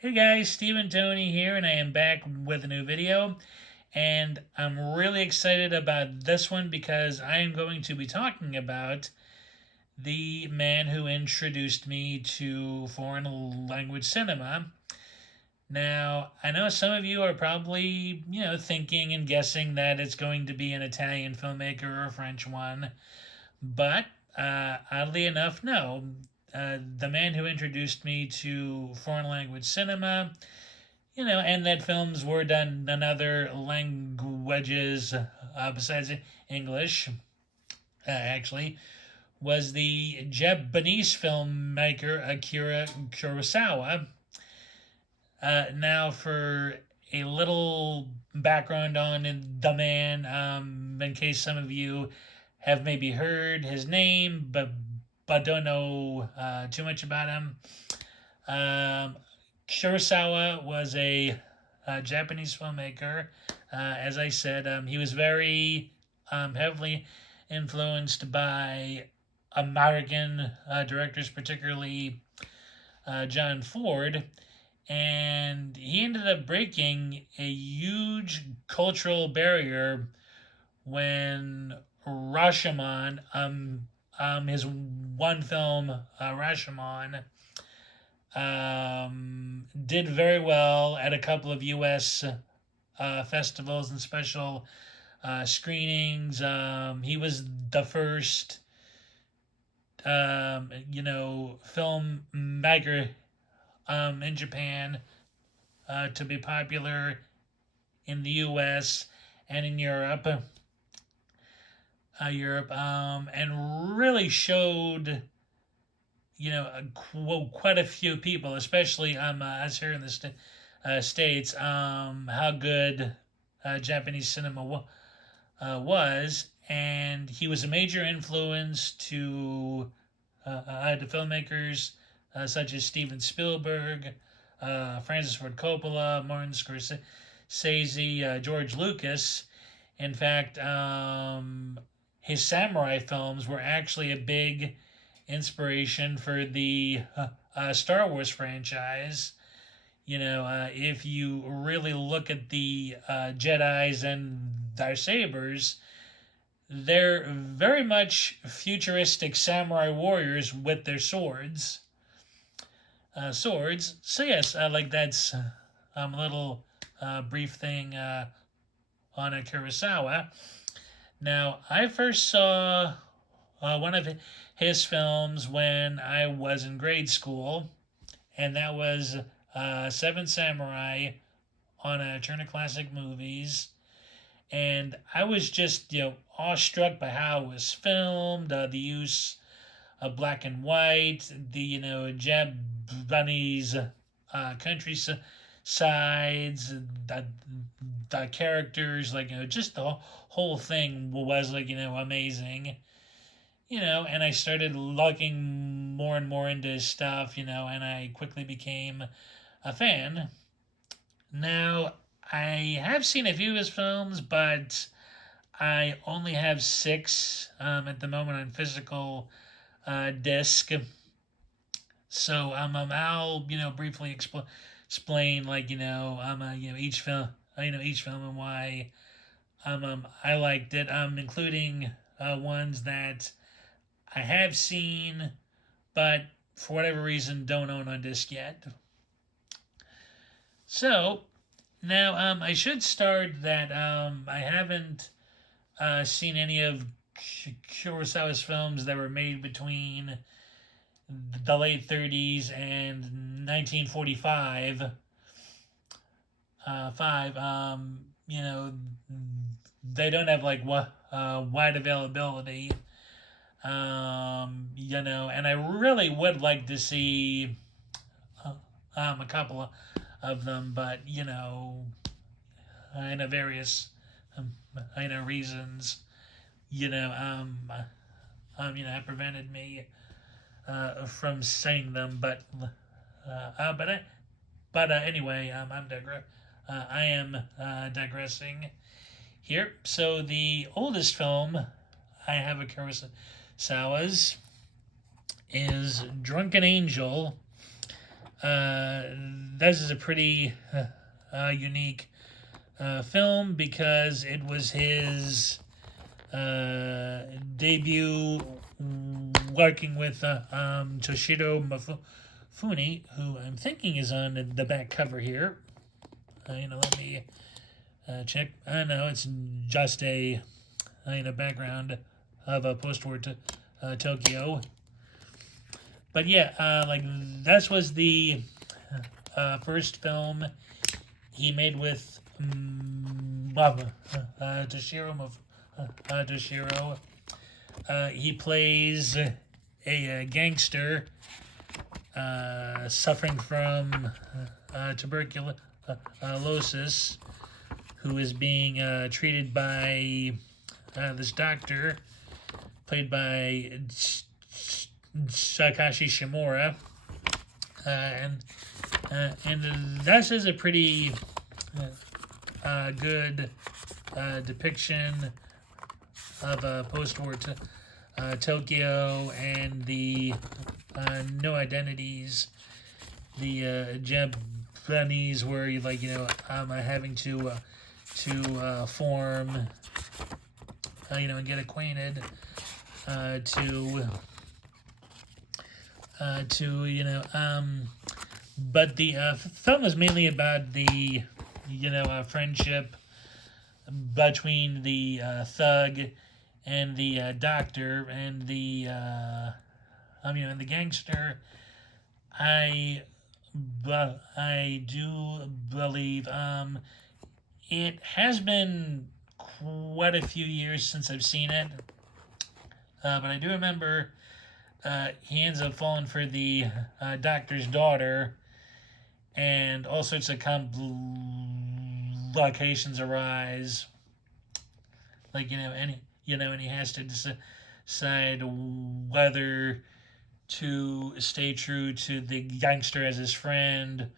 Hey guys, Stephen Tony here, and I am back with a new video. And I'm really excited about this one because I am going to be talking about the man who introduced me to foreign language cinema. Now, I know some of you are probably, thinking and guessing that it's going to be an Italian filmmaker or a French one, but oddly enough, no. The man who introduced me to foreign language cinema, and that films were done in other languages besides English, actually, was the Japanese filmmaker Akira Kurosawa. Now, for a little background on the man, in case some of you have maybe heard his name, but don't know too much about him. Um, Kurosawa was a Japanese filmmaker. As I said, he was very heavily influenced by American directors, particularly John Ford, and he ended up breaking a huge cultural barrier when Rashomon, his one film, Rashomon, did very well at a couple of U.S. Festivals and special screenings. He was the first, filmmaker in Japan to be popular in the U.S. and in Europe, and really showed quite a few people, especially us here in the states, how good Japanese cinema was, and he was a major influence to the filmmakers such as Steven Spielberg, Francis Ford Coppola, Martin Scorsese, George Lucas. In fact, his samurai films were actually a big inspiration for the Star Wars franchise. If you really look at the Jedi's and their sabers, they're very much futuristic samurai warriors with their swords. So yes, like that's a little brief thing on a Kurosawa. Now, I first saw one of his films when I was in grade school, and that was Seven Samurai on Turner Classic Movies. And I was just, awestruck by how it was filmed, the use of black and white, the, Japanese countrysides, the characters, like, just the whole thing was, like, amazing. And I started looking more and more into his stuff, and I quickly became a fan. Now, I have seen a few of his films, but I only have six at the moment on physical disc. So I'll briefly explain like each film and why I liked it. Including ones that I have seen, but for whatever reason don't own on disc yet. So now I should start that I haven't seen any of Kurosawa's films that were made between the late 30s and 1945. Five, they don't have like wide availability. And I really would like to see a couple of them, but I know various reasons, have prevented me from saying them. But anyway, I am digressing here. So the oldest film I have a Kurosawa's is Drunken Angel. this is a pretty unique film because it was his debut working with Toshiro Mifune, who I'm thinking is on the back cover here. Let me check. I know it's just a background of a post-war Tokyo. But yeah, like this was the first film he made with Toshiro. He plays a gangster suffering from tuberculosis, who is being treated by this doctor, played by Sakashi Shimura, and this is a pretty good depiction of post-war Tokyo and the no identities. The Japanese were having to form and get acquainted but the film is mainly about the friendship between the thug and the doctor and the and the gangster. I do believe it has been quite a few years since I've seen it, but I do remember he ends up falling for the doctor's daughter, and all sorts of complications arise. And he has to decide whether to stay true to the gangster as his friend,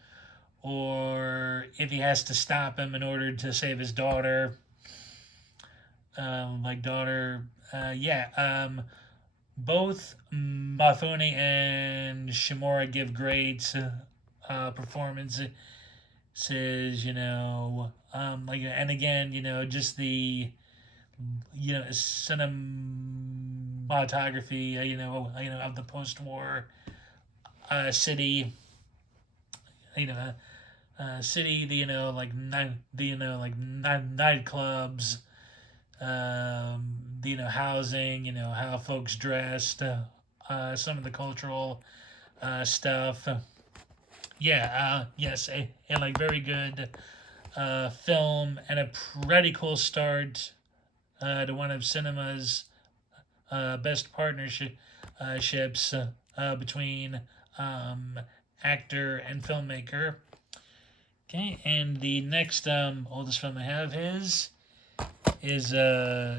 or if he has to stop him in order to save his daughter. Both Mifune and Shimura give great performances. And again, just the cinematography, of the post-war city, city, nightclubs, housing, how folks dressed, some of the cultural stuff. Yes, a very good film and a pretty cool start to one of cinema's best partnerships between actor and filmmaker. Okay, and the next oldest film I have is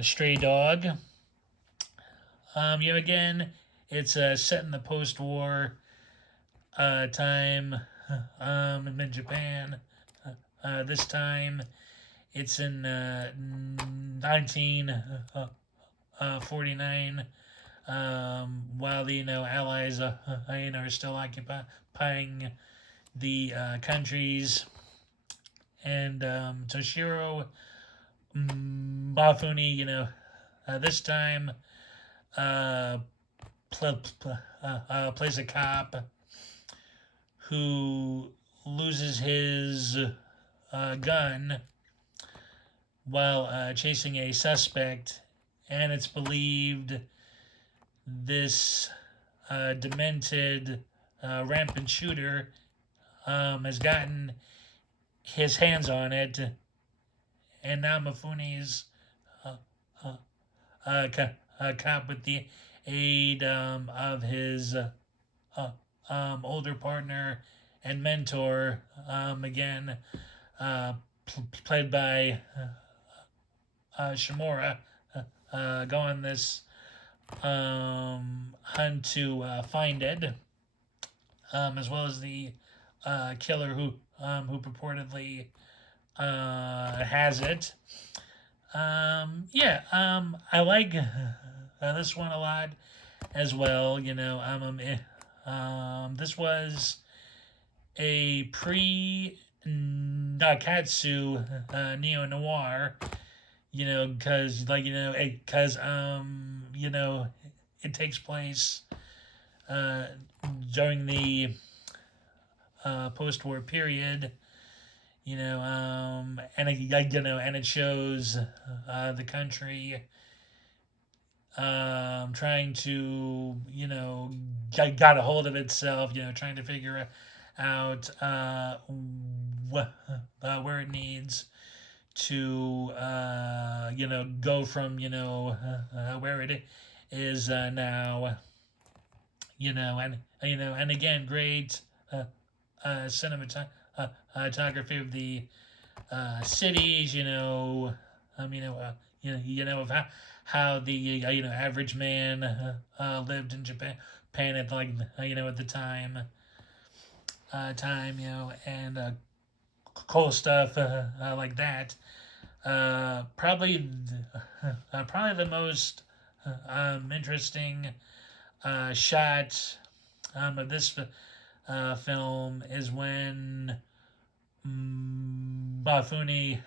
Stray Dog. Again, it's set in the post-war time in Japan. This time, it's in 1949, while the Allies are still occupying the countries, and Toshiro Mifune, this time plays a cop who loses his gun while chasing a suspect, and it's believed this demented rampant shooter has gotten his hands on it, and now Mifune's cop, with the aid of his older partner and mentor, again played by Shimura, go on this hunt to find it, as well as the killer who purportedly has it. I like this one a lot as well. This was a pre-Nakatsu neo-noir, because it takes place uh, during the post-war period, and it shows the country trying to got a hold of itself, trying to figure out where it needs to go from where it is now, and again, great cinematography of the cities, of how the average man lived in Japan at at the time, and cool stuff like that. Probably the most interesting shot of this film is when Bafuni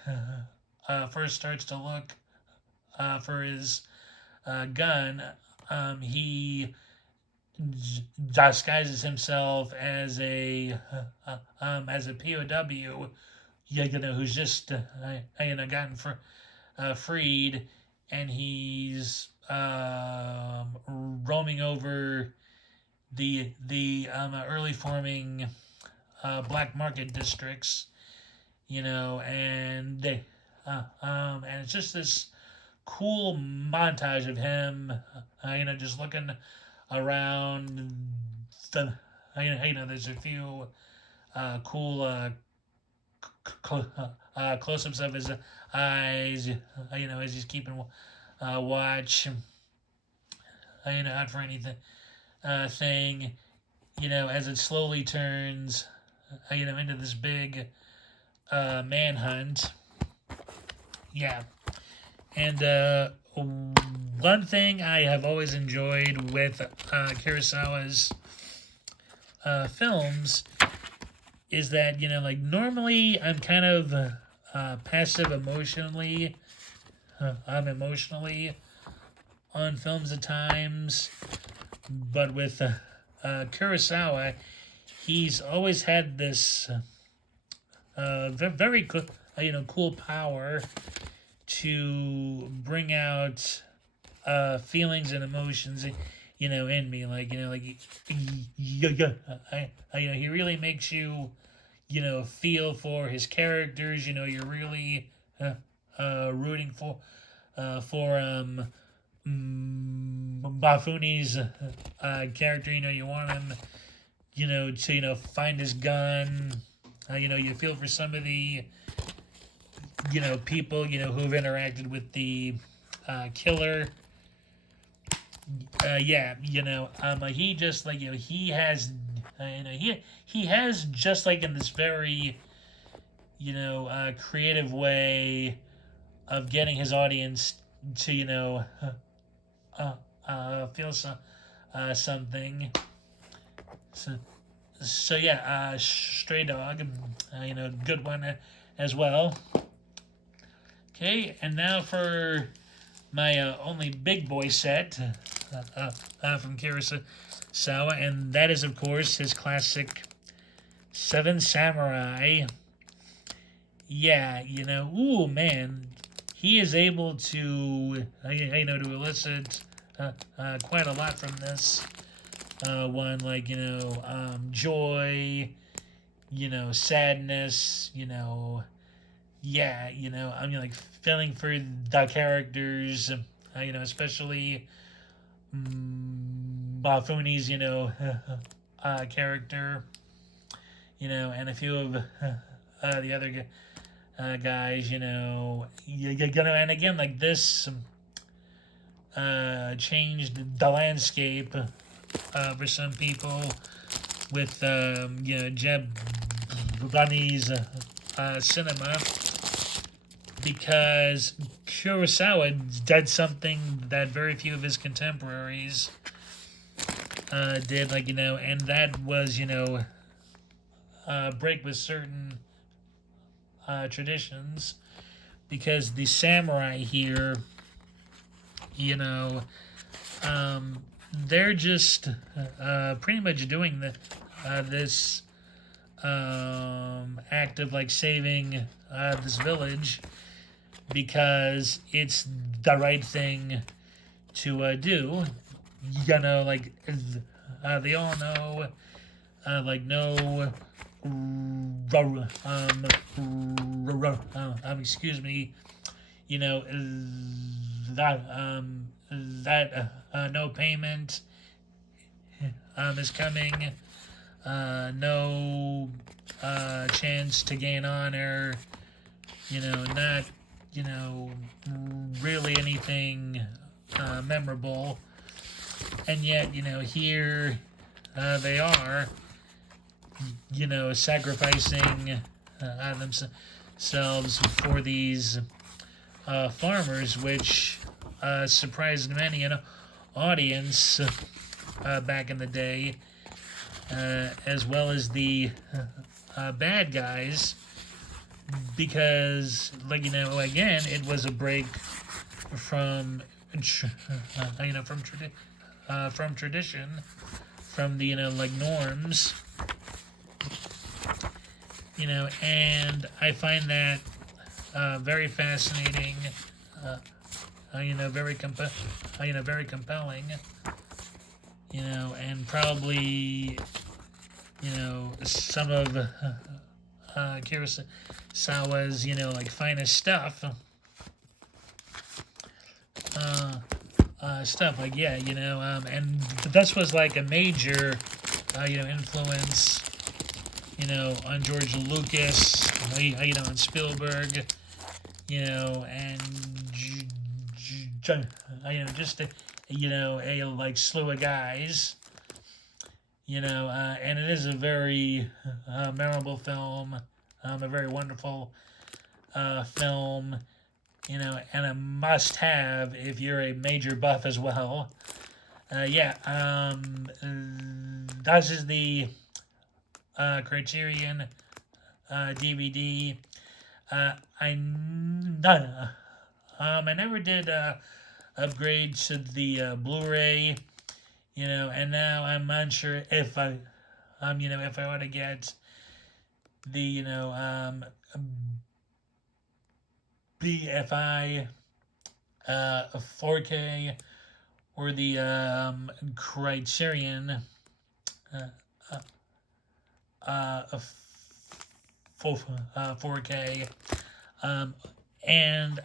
first starts to look for his gun. He disguises himself as a POW, who's just gotten freed, and he's roaming over the early forming black market districts, and and it's just this cool montage of him, just looking around. There's a few cool close-ups of his eyes, as he's keeping watch, out for anything, as it slowly turns, into this big manhunt. Yeah, and one thing I have always enjoyed with Kurosawa's films is that normally I'm kind of passive emotionally. I'm emotionally on films at times, but with Kurosawa, he's always had this very cool power to bring out feelings and emotions, in me, he really makes you, feel for his characters. You're really rooting for Bafuni's character. You want him, to find his gun. You feel for some of the people who've interacted with the killer. He just he has he has just in this very creative way of getting his audience to feel something. So yeah, Stray Dog, good one as well. Okay, and now for my only big boy set from Kurosawa, and that is, of course, his classic Seven Samurai. Yeah, ooh, man, he is able to, to elicit quite a lot from this one, joy, sadness, yeah, feeling for the characters, especially Bafuni's, character, and a few of the other guys, and again, this changed the landscape for some people with, Japanese cinema, because Kurosawa did something that very few of his contemporaries did, and that was, break with certain traditions, because the samurai here, you know, they're just pretty much doing this act of like saving this village because it's the right thing to do. Like they all know, like no, excuse me, that no payment is coming, no chance to gain honor, not, really anything memorable. And yet, here they are, sacrificing themselves for these farmers, which surprised many an audience back in the day, as well as the bad guys, because, like, again, it was a break from, from tradition, from the, like, norms, and I find that very fascinating, very compelling, and probably, some of Kurosawa's, like, finest stuff. Stuff like, yeah, and this was like a major, influence, on George Lucas, and Spielberg, and just a like slew of guys, and it is a very memorable film, a very wonderful film, and a must-have if you're a major buff as well. This is the Criterion DVD. I never did upgrade to the Blu-ray, and now I'm unsure if I if I want to get the BFI 4K or the Criterion 4K. And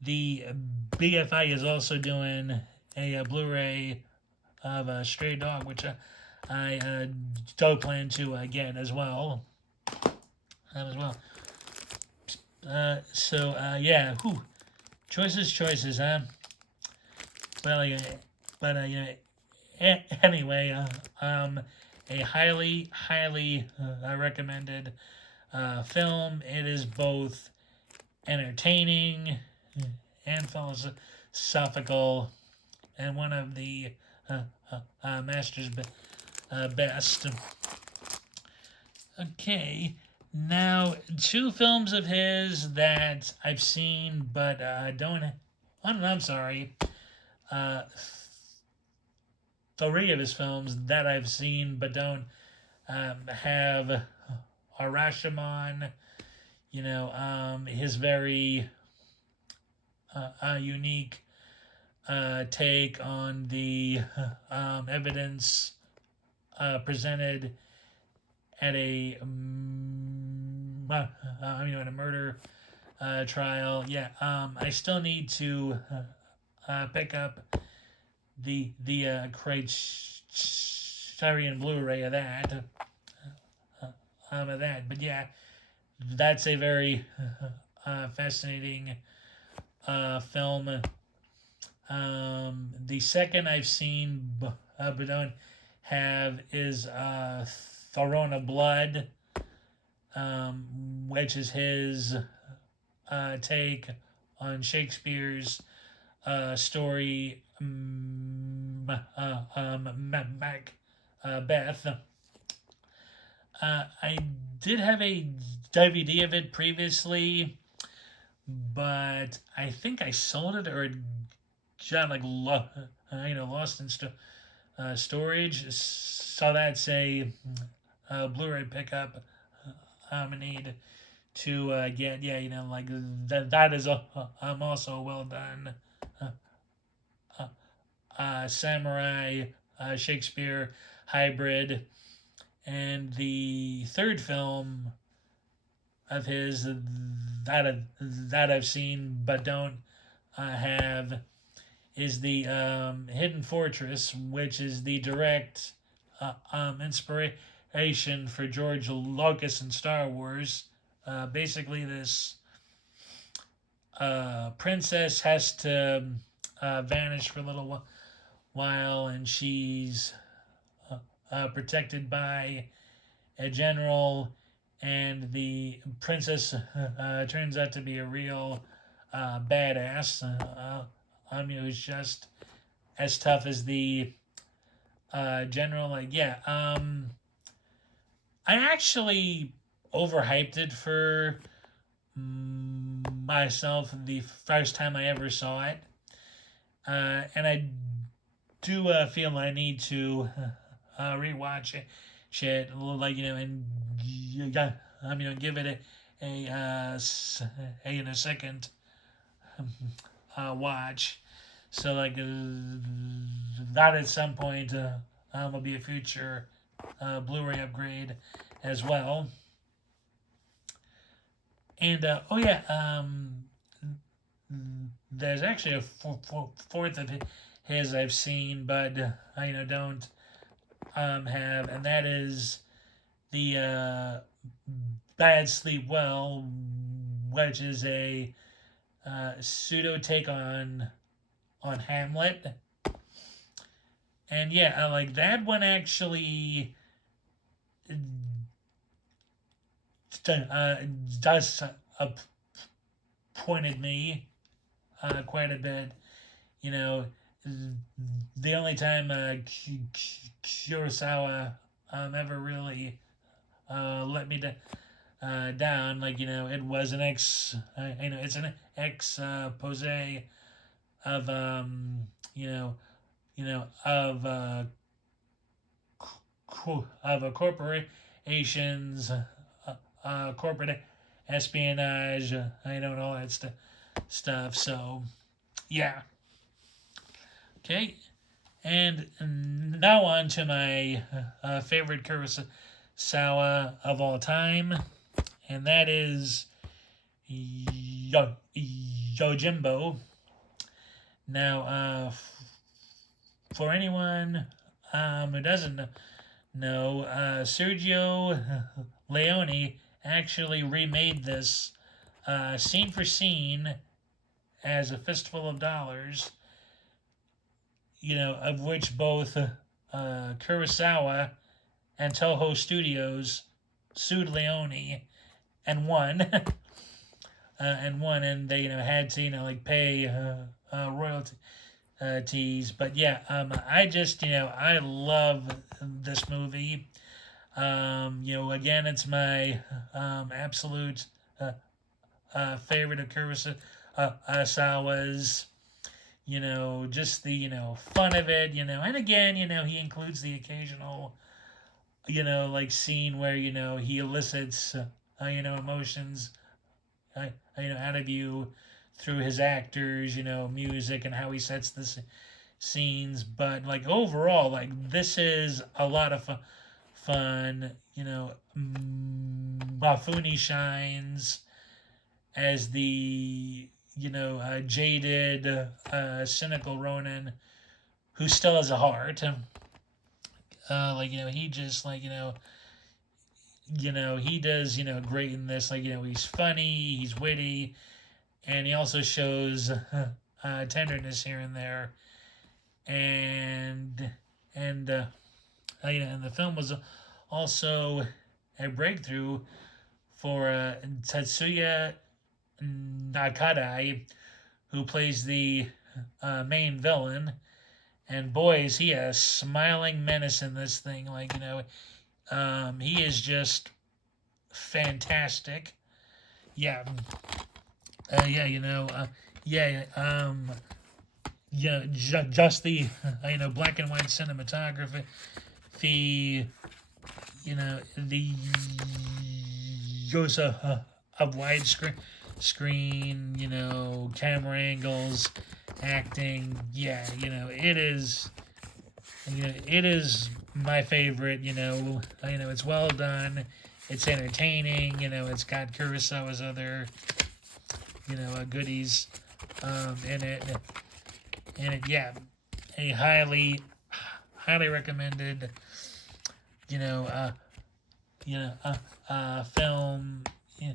the BFI is also doing a Blu-ray of Stray Dog, which I don't plan to get as well. Yeah, whew. Choices, huh? Well, anyway, a highly recommended film. It is both entertaining and philosophical, and one of the master's best. Okay, now 2 films of his that I've seen but don't. Oh, no, I'm sorry. 3 of his films that I've seen but don't have Rashomon. His very unique take on the evidence presented at a at a murder trial. Yeah, I still need to pick up the Criterion Blu-ray of that. But yeah, that's a very fascinating film. The second I've seen but don't have is Throne of Blood, which is his take on Shakespeare's story Macbeth. I did have a DVD of it previously, but I think I sold it or it got like lost in storage. So that's a Blu-ray pickup. I need to get, yeah, like that is also a well done uh, samurai Shakespeare hybrid. And the third film of his that I've seen but don't have is the Hidden Fortress, which is the direct inspiration for George Lucas in Star Wars. Basically, this princess has to vanish for a little while, and she's protected by a general, and the princess turns out to be a real badass. Who's just as tough as the general. Like, yeah, I actually overhyped it for myself the first time I ever saw it, and I do feel I need to rewatch it, shit, like and give it a second watch. So like that at some point will be a future Blu-ray upgrade as well. And oh yeah, there's actually a fourth of his I've seen, but don't have, and that is the Bad Sleep Well, which is a pseudo take on Hamlet. And yeah, like that one actually does pointed me quite a bit. You know, the only time Kurosawa ever really let me down, like it was an it's an expose of of corporations, corporate espionage, and all that stuff. So yeah, okay. And now on to my favorite Kurosawa of all time, and that is Yojimbo. Now, for anyone who doesn't know, Sergio Leone actually remade this scene for scene as A Fistful of Dollars, of which both Kurosawa and Toho Studios sued Leone and won. And they had to like pay royalties. But yeah, I just I love this movie. Again, it's my absolute favorite of Kurosawa's. Just the fun of it. And again, he includes the occasional like scene where he elicits emotions out of you through his actors, music and how he sets the scenes. But like overall, like this is a lot of fun. Bafuni shines as the jaded, cynical Ronin who still has a heart. He just he does great in this. He's funny, he's witty, and he also shows tenderness here and there. And and the film was also a breakthrough for Tatsuya Nakadai, who plays the main villain. And boy, is he a smiling menace in this thing. He is just fantastic. Yeah, yeah, yeah, just the black and white cinematography, the the use of widescreen screen, camera angles, acting. Yeah, it is my favorite. It's well done. It's entertaining. It's got Kurosawa's other goodies in it, yeah, a highly recommended you know uh, film. Yeah,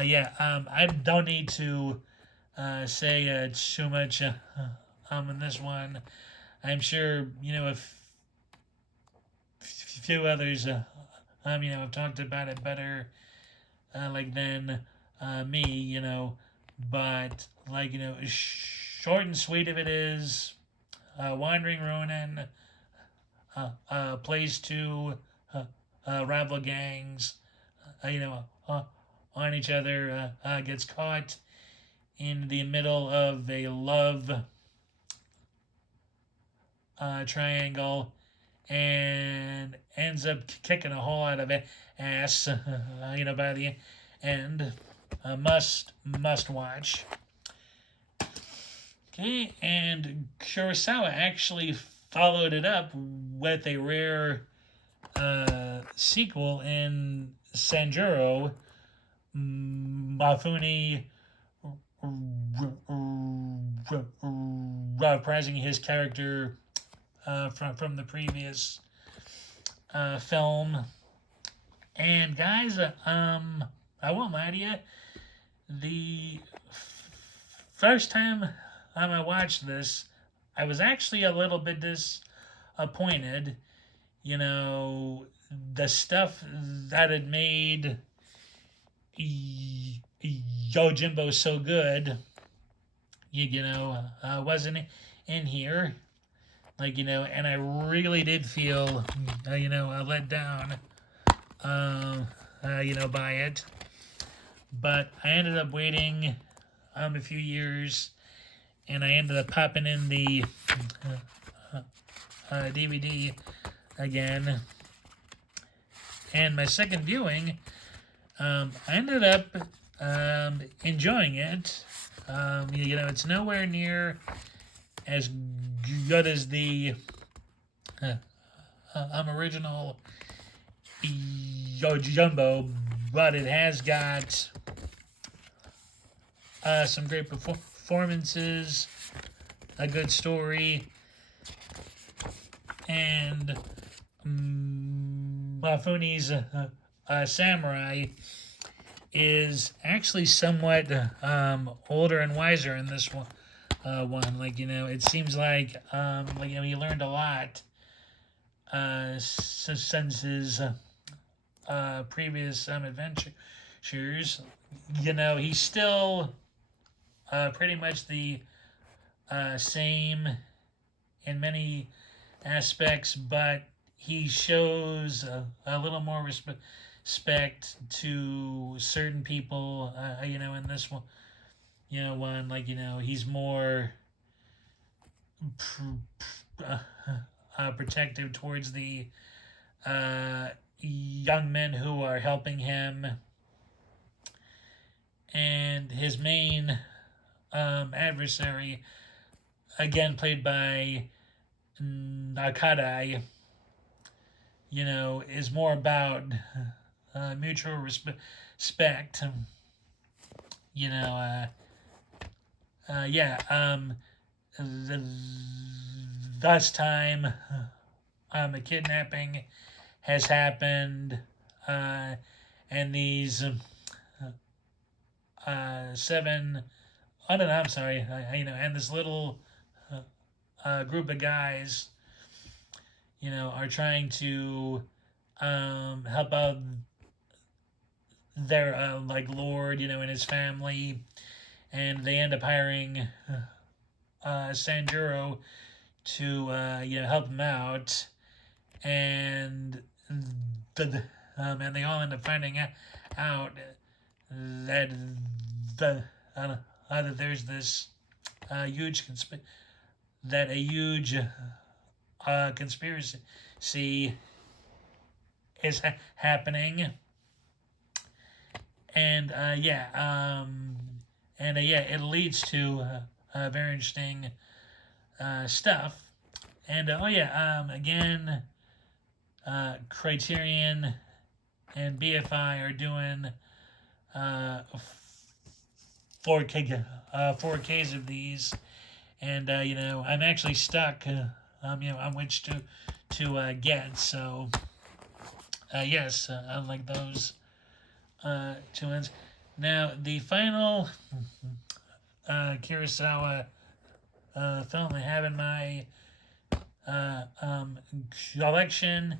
yeah. I don't need to say too much in this one. I'm sure a few others have talked about it better like than me. But like short and sweet of it is. Wandering Ronin plays two rival gangs, on each other, gets caught in the middle of a love triangle, and ends up kicking a whole lot of ass, by the end. Must watch. Okay, and Kurosawa actually followed it up with a rare sequel in Sanjuro, Mafuni reprising his character from the previous film. And guys, I won't lie to you, the first time I watched this, I was actually a little bit disappointed. The stuff that had made Yojimbo so good, wasn't in here. And I really did feel, let down, by it. But I ended up waiting a few years, and I ended up popping in the DVD again. And my second viewing, I ended up enjoying it. It's nowhere near as good as the original Yojimbo, but it has got some great performances, a good story, and Mafune's samurai is actually somewhat older and wiser in this one. It seems like he learned a lot since his previous adventures. He's still pretty much the same in many aspects, but he shows a little more respect to certain people. In this one, he's more protective towards the young men who are helping him, and his main adversary, again played by Akira, is more about mutual respect. Yeah. Thus time, a kidnapping has happened, and these seven. Oh no, I'm sorry. And this little group of guys, are trying to help out their lord, and his family, and they end up hiring Sanjuro to help him out, and and they all end up finding out that the that there's this huge that a huge conspiracy is happening, and yeah, it leads to very interesting stuff. And again, Criterion and BFI are doing 4Ks of these, and I'm actually stuck. On which to get. So yes, unlike those two ones. Now the final Kurosawa film I have in my collection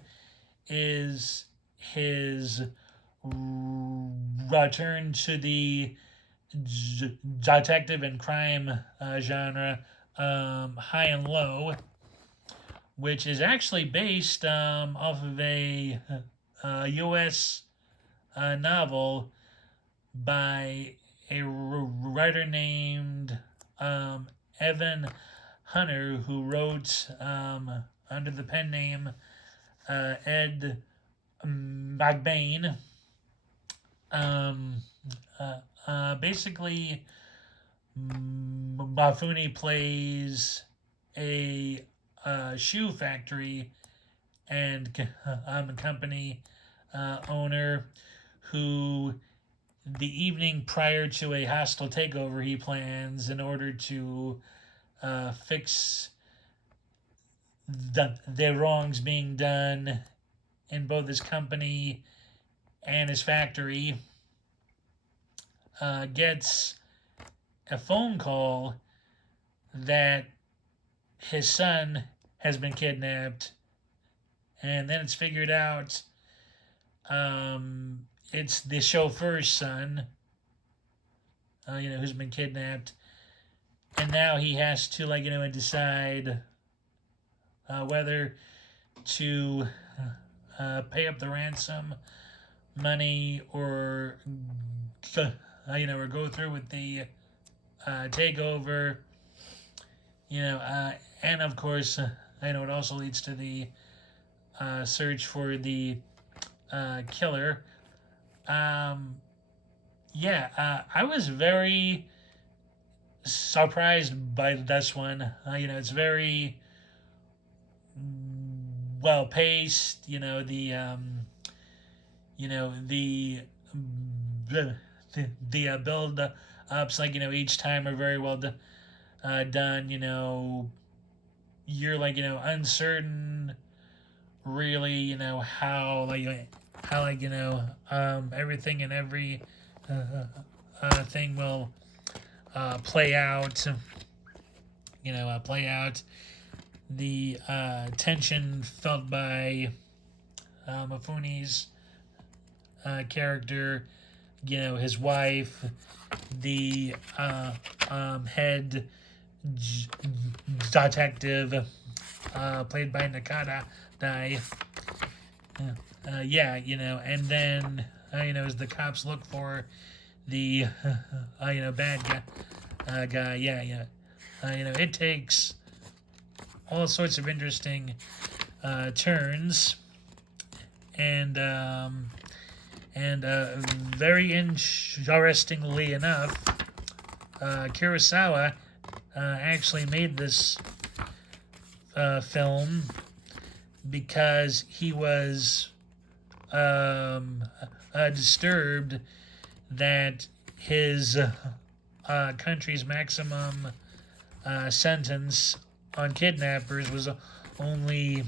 is his return to the detective and crime genre, High and Low, which is actually based off of a U.S. Novel by a writer named Evan Hunter, who wrote under the pen name Ed McBain. Basically, Mafuni plays a shoe factory and company owner who, the evening prior to a hostile takeover he plans in order to fix the wrongs being done in both his company and his factory, gets a phone call that his son has been kidnapped, and then it's figured out it's the chauffeur's son, who's been kidnapped, and now he has to decide whether to pay up the ransom money or or go through with the takeover. And of course, it also leads to the search for the killer. I was very surprised by this one. It's very well paced. The build ups, each time are very well done. You're uncertain, really, how everything and every thing will play out. Play out. The tension felt by Mifune's character, his wife, the head detective, played by Nakata Dai. And then as the cops look for the bad guy, it takes all sorts of interesting turns, and very interestingly enough, Kurosawa actually made this film because he was disturbed that his country's maximum sentence on kidnappers was only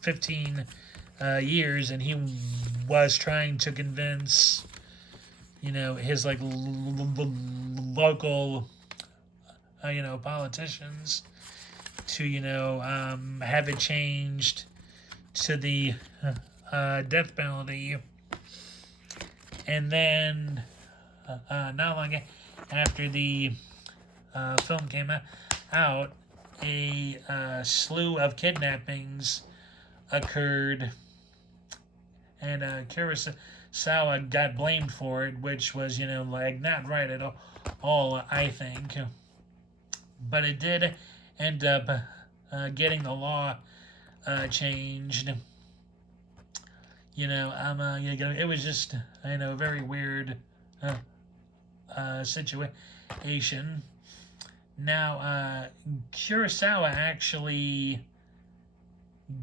15 years, and he was trying to convince his local politicians to have it changed to the death penalty. And then not long after the film came out, a slew of kidnappings occurred and Kurosawa got blamed for it, which was, like, not right at all, I think. But it did end up getting the law changed. It was just, a very weird situation. Now, Kurosawa actually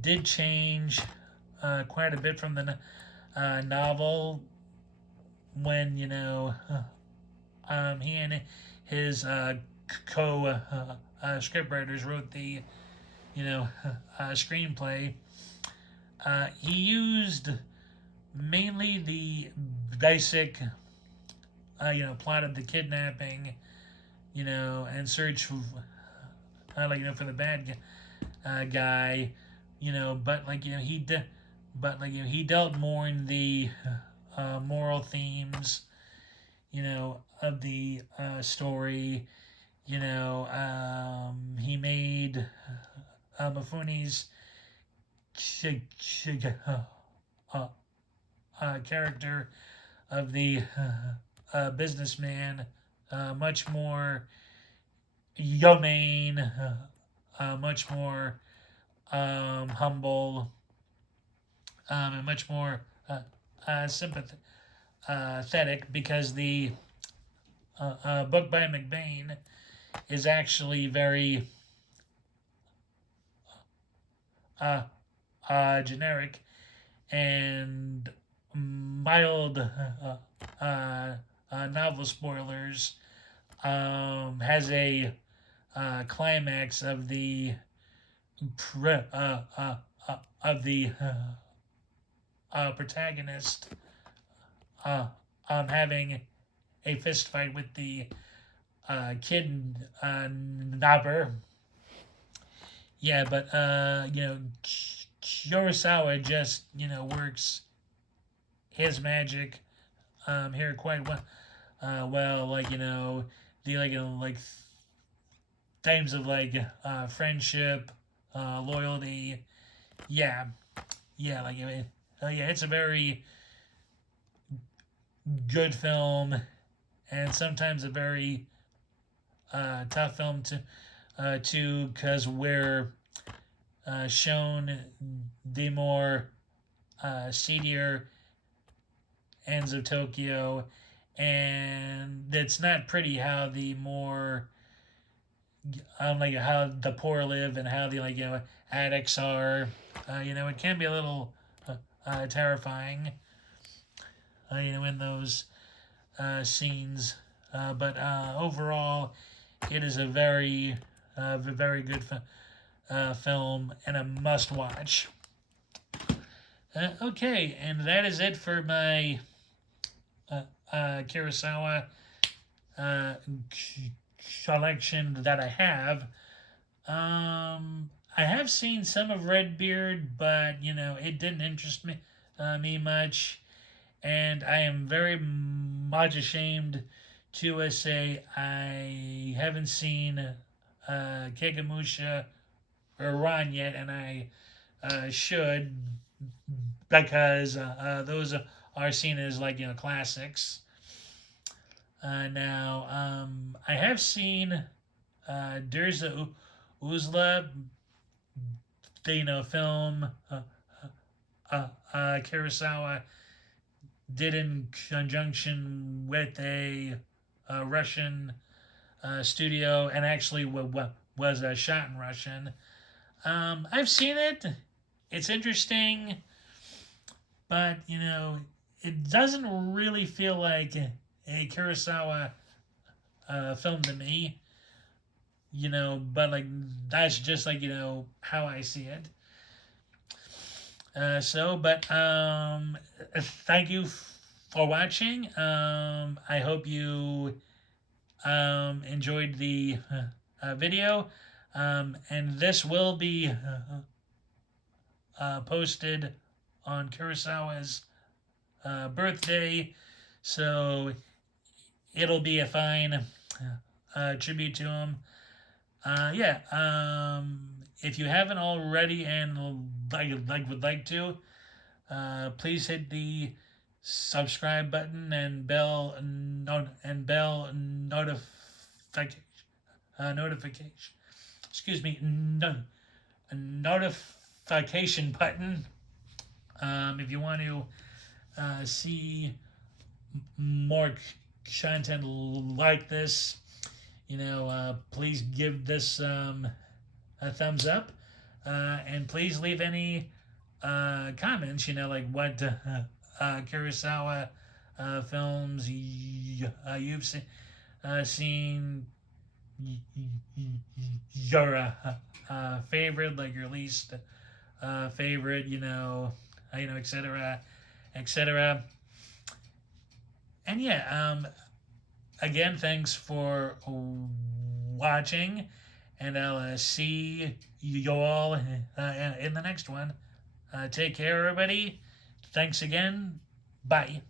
did change quite a bit from the novel when, he and his co scriptwriters wrote the, screenplay. He used mainly the basic, plot of the kidnapping, and search for, for the bad guy, he dealt more in the moral themes, of the story. He made Mifune's character of the businessman much more humane, much more humble, and much more sympathetic, because the book by McBain is actually very generic and mild novel spoilers. Has a climax of the protagonist having a fist fight with the kidnapper. Yeah, but Kurosawa just works his magic here quite well. The themes of friendship, loyalty. Yeah, yeah, it's a very good film, and sometimes a very tough film too, because we're shown the more seedier ends of Tokyo, and it's not pretty how the more how the poor live, and how the addicts are. It can be a little terrifying. In those scenes, but overall, it is a very good film and a must watch. Okay, and that is it for my Kurosawa collection that I have. I have seen some of Redbeard, but it didn't interest me much, and I am very much ashamed to say I haven't seen Kegamusha or Ron yet, and I should, because those are seen as classics. Now, I have seen Derza Uzla, the film Kurosawa did in conjunction with a Russian studio, and actually was shot in Russian. I've seen it. It's interesting, but it doesn't really feel like a Kurosawa film to me. But that's just how I see it. Thank you for watching. I hope you enjoyed the video, and this will be posted on Kurosawa's birthday, so it'll be a fine tribute to him. If you haven't already and would like to, Please hit the subscribe button and bell notification. Excuse me, a notification button. If you want to see more content like this, please give this a thumbs up, and please leave any comments. Like what Kurosawa films you've seen, your favorite, like your least favorite, etc., etc. And yeah, again, thanks for watching, and I'll see you all in the next one. Take care, everybody. Thanks again. Bye.